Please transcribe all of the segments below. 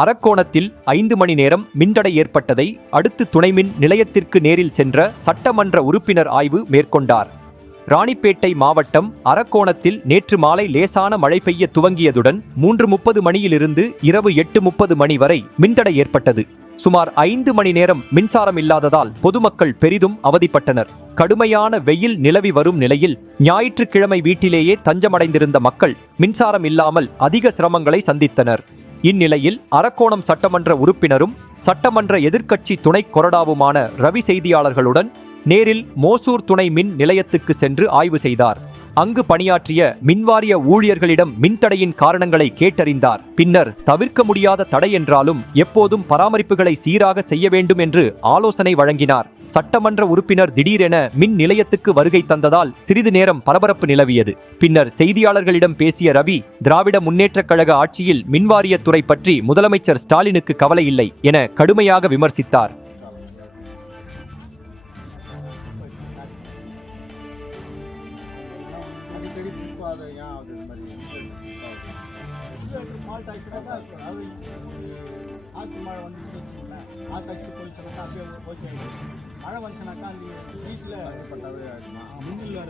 அரக்கோணத்தில் ஐந்து மணி நேரம் மின்தடை ஏற்பட்டதை அடுத்து துணைமின் நிலையத்திற்கு நேரில் சென்ற சட்டமன்ற உறுப்பினர் ஆய்வு மேற்கொண்டார். ராணிப்பேட்டை மாவட்டம் அரக்கோணத்தில் நேற்று மாலை லேசான மழை பெய்ய துவங்கியதுடன் மூன்று முப்பது மணியிலிருந்து இரவு எட்டு முப்பது மணி வரை மின்தடை ஏற்பட்டது. சுமார் ஐந்து மணி நேரம் மின்சாரம் இல்லாததால் பொதுமக்கள் பெரிதும் அவதிப்பட்டனர். கடுமையான வெயில் நிலவி வரும் நிலையில் ஞாயிற்றுக்கிழமை வீட்டிலேயே தஞ்சமடைந்திருந்த மக்கள் மின்சாரம் இல்லாமல் அதிக சிரமங்களை சந்தித்தனர். இந்நிலையில் அரக்கோணம் சட்டமன்ற உறுப்பினரும் சட்டமன்ற எதிர்க்கட்சி துணை கொறடாவுமான ரவி செய்தியாளர்களுடன் நேரில் மோசூர் துணை மின் நிலையத்துக்கு சென்று ஆய்வு செய்தார். அங்கு பணியாற்றிய மின்வாரிய ஊழியர்களிடம் மின்தடையின் காரணங்களை கேட்டறிந்தார். பின்னர் தவிர்க்க முடியாத தடை என்றாலும் எப்போதும் பராமரிப்புகளை சீராக செய்ய வேண்டும் என்று ஆலோசனை வழங்கினார். சட்டமன்ற உறுப்பினர் திடீரென மின் நிலையத்துக்கு வருகை தந்ததால் சிறிது நேரம் பரபரப்பு நிலவியது. பின்னர் செய்தியாளர்களிடம் பேசிய ரவி திராவிட முன்னேற்றக் கழக ஆட்சியில் மின்வாரியத்துறை பற்றி முதலமைச்சர் ஸ்டாலினுக்கு கவலை இல்லை என கடுமையாக விமர்சித்தார். அடிக்கடி திருப்பாத ஏன் இந்த மாதிரி அது ஆற்று மழை வந்துச்சுன்னு ஆற்று அடிச்சு போயிடுச்சுனாக்கா அப்படியே ஓகே ஆகிடும் மழை வந்துச்சுனாக்கா அந்த வீட்டில் பட்டாவே ஆகுமா மின்னில்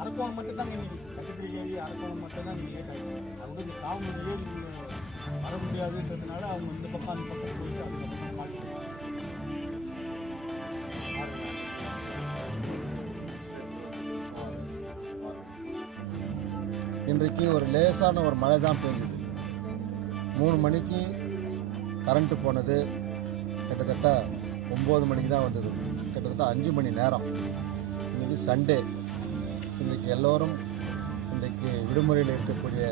அரக்கோணம் மட்டும் தான் இன்னைக்கு கட்டுப்படி ஏறி அரக்கோணம் மட்டும் தான் இன்னைக்கு லேட் ஆகிடும் அது வந்து காவல் ஏறி வர முடியாதுன்றதுனால அவங்க இந்த பக்கம் அந்த பக்கம் போயிட்டு அந்த இன்றைக்கு ஒரு லேசான ஒரு மழை தான் பெய்யுது. மூணு மணிக்கு கரண்ட்டு போனது. கிட்டத்தட்ட ஒம்பது மணிக்கு தான் வந்தது. கிட்டத்தட்ட அஞ்சு மணி நேரம். இன்றைக்கி சண்டே இன்றைக்கு எல்லோரும் இன்றைக்கு விடுமுறையில் இருக்கக்கூடிய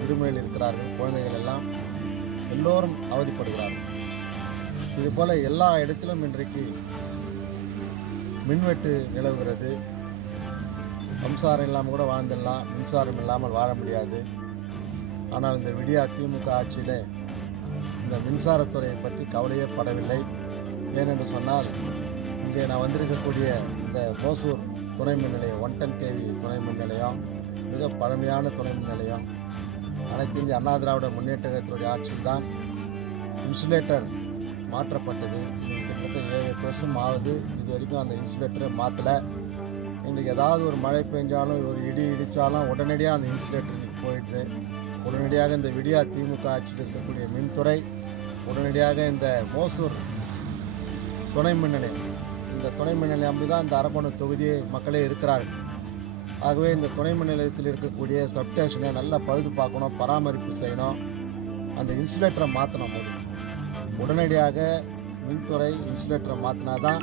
விடுமுறையில் இருக்கிறார்கள். குழந்தைகள் எல்லாம் எல்லோரும் அவதிப்படுகிறார்கள். இதுபோல் எல்லா இடத்திலும் இன்றைக்கு மின்வெட்டு நிலவுகிறது. சம்சாரம் இல்லாமல் கூட வாழ்ந்துடலாம். மின்சாரம் இல்லாமல் வாழ முடியாது. ஆனால் இந்த விடியா திமுக ஆட்சியில் இந்த மின்சாரத்துறையை பற்றி கவலையே படவில்லை. ஏனென்று சொன்னால் இங்கே நான் வந்திருக்கக்கூடிய இந்த ஓசூர் துணை மின் நிலையம் ஒன் டென் கேவி துணை மின் நிலையம் மிக பழமையான துணை மின் நிலையம் அனைத்து இந்திய அண்ணா திராவிட முன்னேற்றத்துடைய ஆட்சியில் தான் இன்சுலேட்டர் மாற்றப்பட்டது. கிட்டத்தட்ட ஏழு வருஷம் ஆகுது. இது வரைக்கும் அந்த இன்சுலேட்டரை மாற்றலை இன்றைக்கி ஏதாவது ஒரு மழை பெஞ்சாலும் ஒரு இடி இடித்தாலும் உடனடியாக அந்த இன்சுலேட்டருக்கு போயிட்டு உடனடியாக இந்த விடியா திமுக ஆட்சியில் இருக்கக்கூடிய மின்துறை உடனடியாக இந்த மோசூர் துணை மின் நிலையம் இந்த துணை மின் நிலையம் அப்படி தான் இந்த அரக்கோணம் தொகுதி மக்களே இருக்கிறார்கள். ஆகவே இந்த துணை மின் நிலையத்தில் இருக்கக்கூடிய சப்டேஷனை நல்லா பழுது பார்க்கணும் பராமரிப்பு செய்யணும். அந்த இன்சுலேட்டரை மாற்றணும் போது உடனடியாக மின்துறை இன்சுலேட்டரை மாற்றினா தான்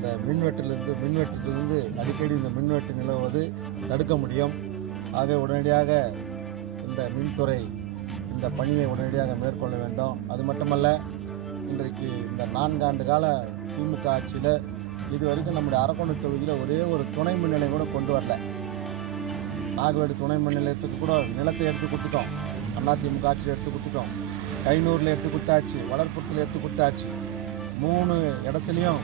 இந்த மின்வெட்டிலிருந்து மின்வெட்டிலிருந்து அடிக்கடி இந்த மின்வெட்டு நிலவுவது தடுக்க முடியும். ஆக உடனடியாக இந்த மின்துறை இந்த பணியை உடனடியாக மேற்கொள்ள வேண்டும். அது மட்டுமல்ல இன்றைக்கு இந்த நான்காண்டு கால திமுக ஆட்சியில் இது வரைக்கும் நம்முடைய அரக்கோண தொகுதியில் ஒரே ஒரு துணை மின் நிலையம் கூட கொண்டு வரல. நாகவேடு துணை மின் நிலையத்துக்கு கூட நிலத்தை எடுத்து கொடுத்துட்டோம். அதிமுக ஆட்சியில் எடுத்து கொடுத்துட்டோம். கைநூரில் எடுத்து கொடுத்தாச்சு. வளர்ப்புறத்தில் எடுத்து கொடுத்தாச்சு. மூணு இடத்துலையும்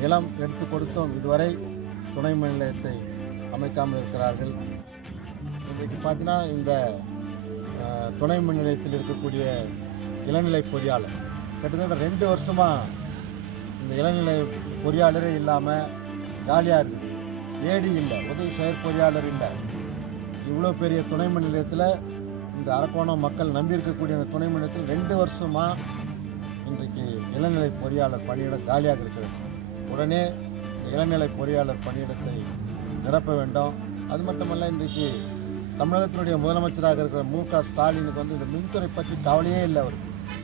நிலம் எடுத்து கொடுத்தும். இதுவரை துணை மின் நிலையத்தை அமைக்காமல் இருக்கிறார்கள். இன்றைக்கு பார்த்தீங்கன்னா இந்த துணை மின் நிலையத்தில் இருக்கக்கூடிய இளநிலை பொறியாளர் கிட்டத்தட்ட ரெண்டு வருஷமாக இந்த இளநிலை பொறியாளரே இல்லாமல் ஜாலியாக இருக்குது. ஏடி இல்லை உதவி செயற்பொறியாளர் இல்லை. இவ்வளோ பெரிய துணை மின் நிலையத்தில் இந்த அரக்கோணம் மக்கள் நம்பியிருக்கக்கூடிய அந்த துணை மின் நிலையத்தில் ரெண்டு வருஷமாக இன்றைக்கு இளநிலை பொறியாளர் பணியிடம் காலியாக இருக்கிறது. உடனே இளநிலை பொறியாளர் பணியிடத்தை நிரப்ப வேண்டும். அது மட்டுமல்ல இன்றைக்கு தமிழகத்தினுடைய முதலமைச்சராக இருக்கிற மு க ஸ்டாலினுக்கு வந்து இந்த மின்துறை பற்றி கவலையே இல்லை அவருக்கு.